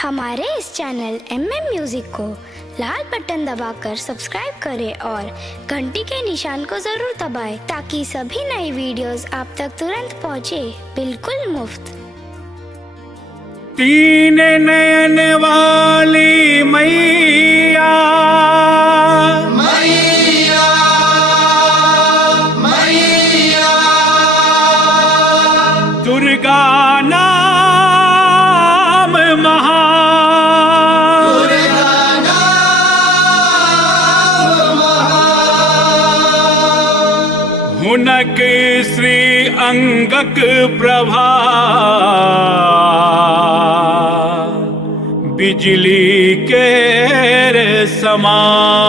हमारे इस channel MM music को लाल बटन दबाकर सब्सक्राइब करें और घंटी के निशान को जरूर दबाएं ताकि सभी नई वीडियोस आप तक तुरंत पहुंचे, बिल्कुल मुफ्त। तीन नयन वाली मैया मैया मैया दुर्गा नाम महान, दुर्गा नाम महान। हुनक श्री अंगक प्रभा बिजली के समान।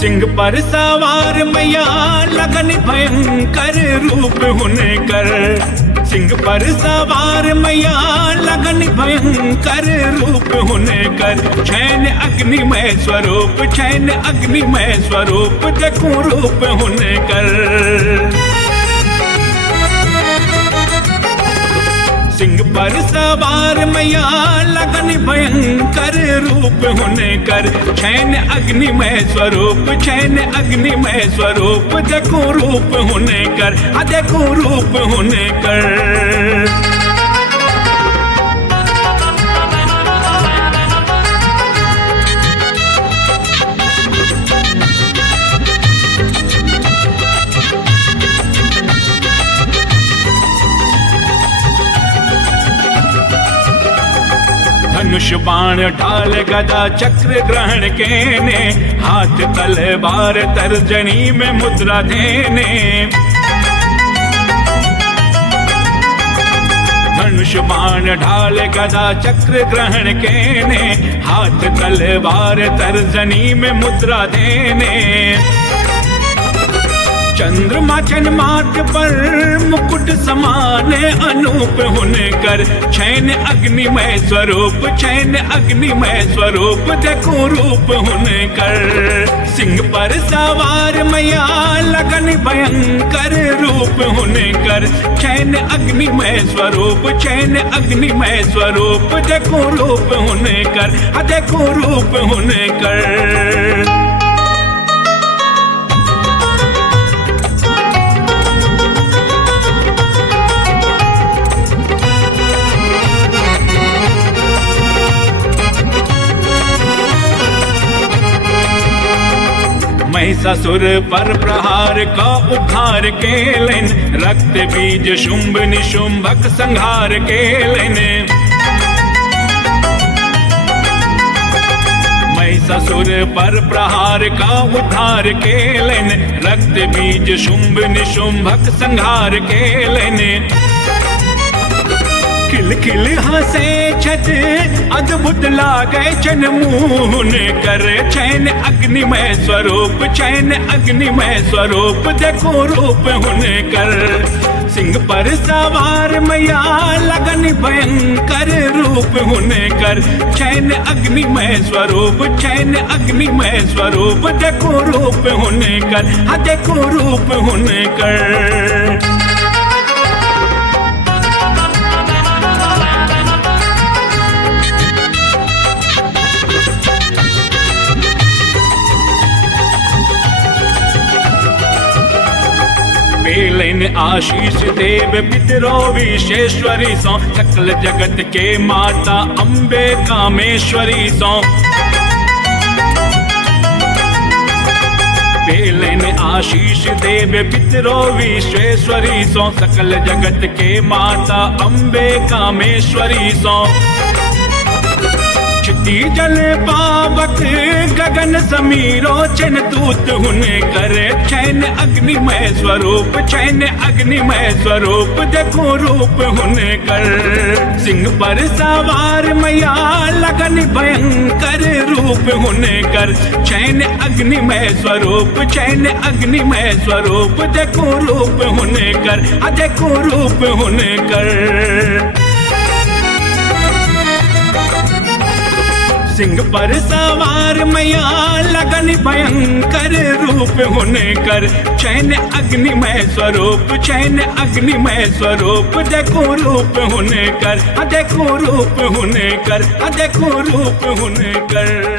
सिंह पर सवार मैया लगन भयंकर रूप हुनकर, सिंह पर सवार मैया लगन भयंकर रूप हुनकर। छैन अग्निमय स्वरूप, छैन अग्निमय स्वरूप देखूं रूप हुनकर। सिंह पर सवार मैया लगन भयंकर रूप हुनकर। छैन अग्निमय स्वरूप, छैन अग्निमय स्वरूप देखूं रूप हुनकर, देखूं रूप हुनकर। धनुष बाण ढाल गदा चक्र ग्रहण केने, हाथ तलवार तर्जनी में मुद्रा देने। धनुष बाण ढाल गदा चक्र ग्रहण केने, हाथ तलवार तर्जनी में मुद्रा देने। चंद्रमा जन्मात पर मुकुट समान अनूप हुनकर। छैन अग्निमय स्वरूप, छैन अग्निमय स्वरूप देखूं रूप हुनकर। सिंह पर सवार मैया लगन भयंकर रूप हुनकर। छैन अग्निमय स्वरूप, छैन अग्निमय स्वरूप देखूं रूप हुनकर, देखूं रूप हुनकर। महिषासुर पर प्रहार का उद्धार केलन, रक्त बीज शुंभ निशुंभक संहार केलन। महिषासुर पर प्रहार का उद्धार केलन, रक्त बीज शुंभ निशुंभक संहार केलन। खिल खिल हंसे छत अद्भुत लागे चन मुहन कर। छैन अग्निमय स्वरूप, छैन अग्निमय स्वरूप देखो रूप हुनकर। सिंह पर सवार मैया लगन भयंकर रूप हुनकर। छैन अग्निमय स्वरूप, छैन अग्निमय स्वरूप देखो रूप हुनकर, देखो रूप हुनकर। पेलन आशीष देव पितरो विशेश्वरी सौ, सकल जगत के माता अम्बे कामेश्वरी सौ। पेलन आशीष देव पितरो विश्वेश्वरी सौ, सकल जगत के माता अम्बे कामेश्वरी सौ। क्षिति जल पावक गगन समीरो चन दूत हुनकर। छैन अग्निमय स्वरूप, छैन अग्निमय स्वरूप देखो रूप हुनकर। सिंह पर सवार मैया लगन भयंकर रूप हुनकर। छैन अग्निमय स्वरूप, छैन अग्निमय स्वरूप देखो रूप हुनकर, देखो रूप हुनकर। सिंह पर सवार मैया लगन भयंकर रूप होने कर, चैन अग्निमय स्वरूप, चैन अग्निमय स्वरूप, देखो रूप होने कर, देखो रूप होने कर, देखो रूप होने कर।